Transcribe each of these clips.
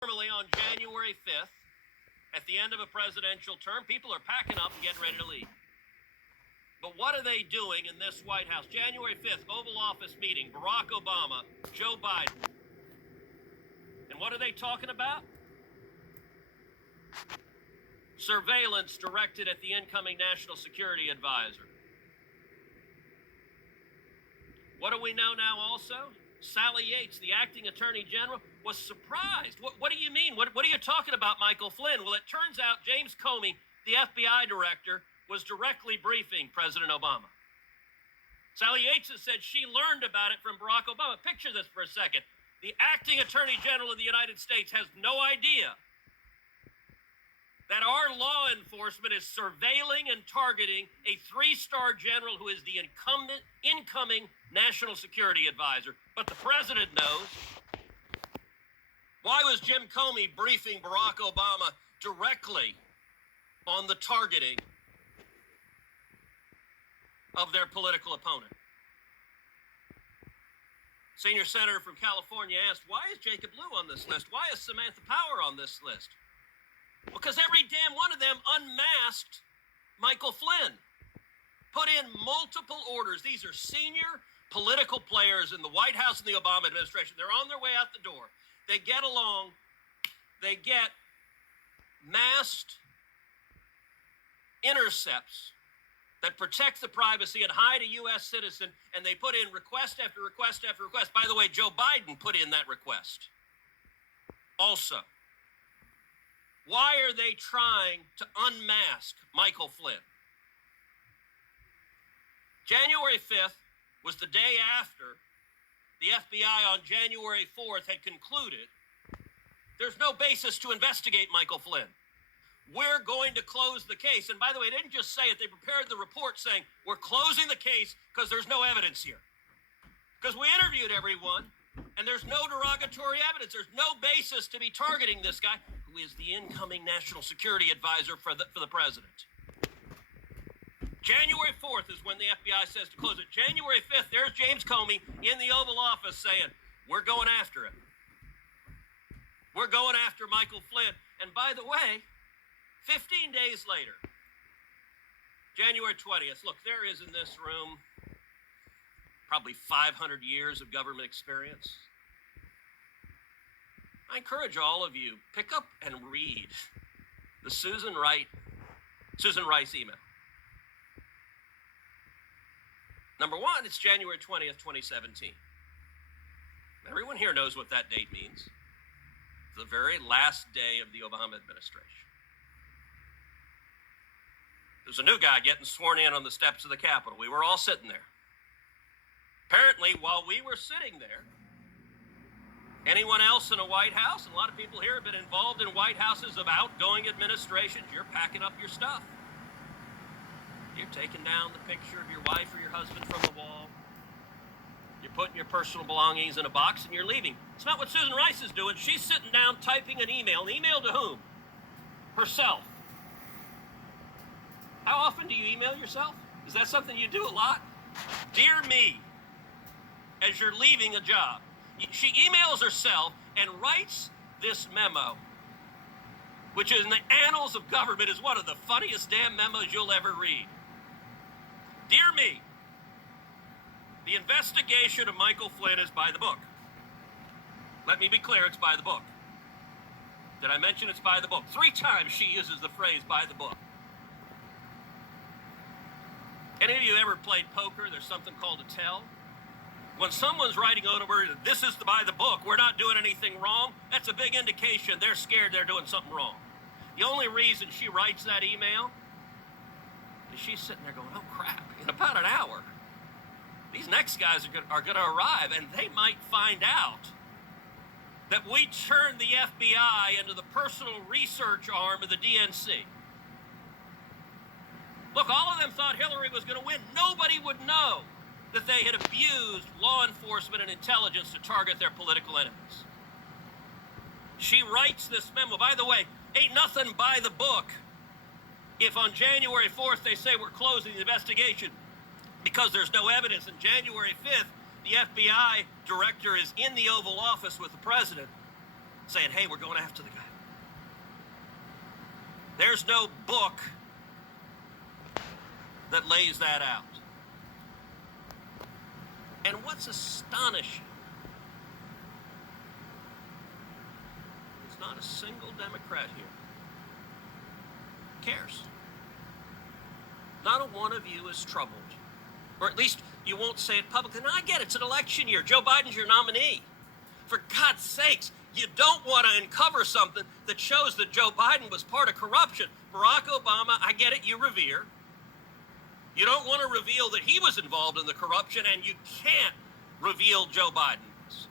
Normally on January 5th, at the end of a presidential term, people are packing up and getting ready to leave. But what are they doing in this White House? January 5th, Oval Office meeting, Barack Obama, Joe Biden. And what are they talking about? Surveillance directed at the incoming National Security Advisor. What do we know now also? Sally Yates, the acting attorney general, was surprised. What do you mean? What are you talking about, Michael Flynn? Well, it turns out James Comey, the FBI director, was directly briefing President Obama. Sally Yates has said she learned about it from Barack Obama. Picture this for a second. The acting attorney general of the United States has no idea that our law enforcement is surveilling and targeting a three-star general who is the incoming national security advisor. But the president knows. Why was Jim Comey briefing Barack Obama directly on the targeting of their political opponent? Senior senator from California asked, why is Jacob Lew on this list? Why is Samantha Power on this list? Because every damn one of them unmasked Michael Flynn, put in multiple orders. These are senior political players in the White House and the Obama administration. They're on their way out the door. They get along. They get masked intercepts that protect the privacy and hide a U.S. citizen, and they put in request after request after request. By the way, Joe Biden put in that request also. Why are they trying to unmask Michael Flynn? January 5th was the day after the FBI on January 4th had concluded there's no basis to investigate Michael Flynn. We're going to close the case. And by the way, they didn't just say it. They prepared the report saying, we're closing the case because there's no evidence here. Because we interviewed everyone, and there's no derogatory evidence. There's no basis to be targeting this guy, who is the incoming national security advisor for the president. January 4th is when the FBI says to close it. January 5th, there's James Comey in the Oval Office saying, we're going after him. We're going after Michael Flynn. And by the way, 15 days later, January 20th, look, there is in this room probably 500 years of government experience. I encourage all of you, pick up and read the Susan Rice email. Number one, it's January 20th, 2017. Everyone here knows what that date means. The very last day of the Obama administration. There's a new guy getting sworn in on the steps of the Capitol. We were all sitting there. Apparently, while we were sitting there, anyone else in a White House, and a lot of people here have been involved in White Houses of outgoing administrations, you're packing up your stuff. You're taking down the picture of your wife or your husband from the wall. You're putting your personal belongings in a box and you're leaving. It's not what Susan Rice is doing. She's sitting down typing an email. An email to whom? Herself. How often do you email yourself? Is that something you do a lot? Dear me, as you're leaving a job. She emails herself and writes this memo, which in the annals of government is one of the funniest damn memos you'll ever read. Dear me, the investigation of Michael Flynn is by the book. Let me be clear, it's by the book. Did I mention it's by the book? 3 times she uses the phrase by the book. Any of you ever played poker? There's something called a tell. When someone's writing over, this is by the book, we're not doing anything wrong, that's a big indication they're scared they're doing something wrong. The only reason she writes that email is she's sitting there going, oh crap, in about an hour, these next guys are going to arrive and they might find out that we turned the FBI into the personal research arm of the DNC. Look, all of them thought Hillary was going to win. Nobody would know that they had abused law enforcement and intelligence to target their political enemies. She writes this memo. By the way, ain't nothing by the book if on January 4th they say we're closing the investigation because there's no evidence. And January 5th, the FBI director is in the Oval Office with the president saying, hey, we're going after the guy. There's no book that lays that out. And what's astonishing, there's not a single Democrat here cares. Not a one of you is troubled. Or at least you won't say it publicly. Now, I get it. It's an election year. Joe Biden's your nominee. For God's sakes, you don't want to uncover something that shows that Joe Biden was part of corruption. Barack Obama, I get it, you revere. You don't want to reveal that he was involved in the corruption, and you can't reveal Joe Biden's.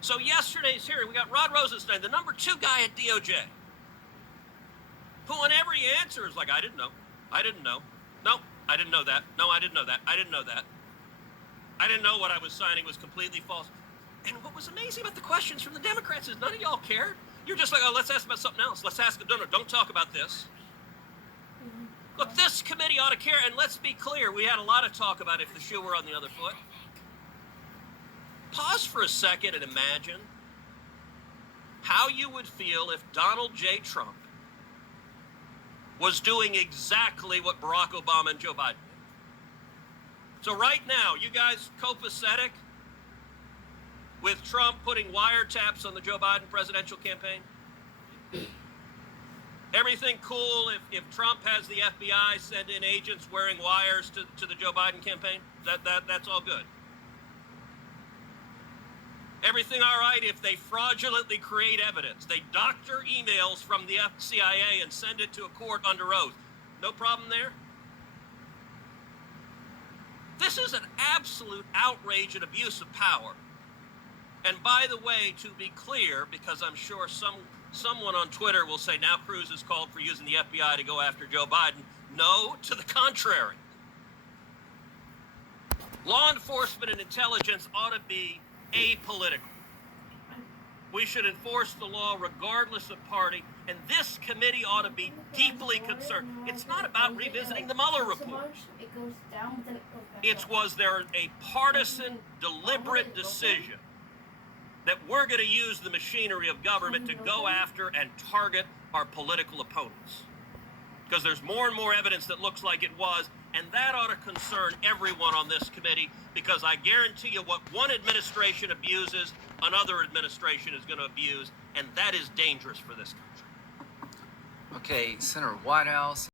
So yesterday's hearing, we got Rod Rosenstein, the number 2 guy at DOJ, who on every answer is like, I didn't know. I didn't know. No, I didn't know that. No, I didn't know that. I didn't know that. I didn't know what I was signing was completely false. And what was amazing about the questions from the Democrats is none of y'all cared. You're just like, oh, let's ask about something else. Let's ask them. No, don't talk about this. Look, this committee ought to care. And let's be clear, we had a lot of talk about if the shoe were on the other foot. Pause for a second and imagine how you would feel if Donald J. Trump was doing exactly what Barack Obama and Joe Biden did. So right now, you guys copacetic with Trump putting wiretaps on the Joe Biden presidential campaign? Everything cool if Trump has the FBI send in agents wearing wires to the Joe Biden campaign? That's all good. Everything all right if they fraudulently create evidence. They doctor emails from the CIA and send it to a court under oath. No problem there? This is an absolute outrage and abuse of power. And by the way, to be clear, because I'm sure someone on Twitter will say now Kruz has called for using the FBI to go after Joe Biden. No, to the contrary. Law enforcement and intelligence ought to be apolitical. We should enforce the law regardless of party, and this committee ought to be deeply concerned. It's not about revisiting the Mueller report. Was there a partisan, deliberate decision that we're going to use the machinery of government to go after and target our political opponents? Because there's more and more evidence that looks like it was, and that ought to concern everyone on this committee, because I guarantee you what one administration abuses, another administration is going to abuse, and that is dangerous for this country. Okay, Senator Whitehouse.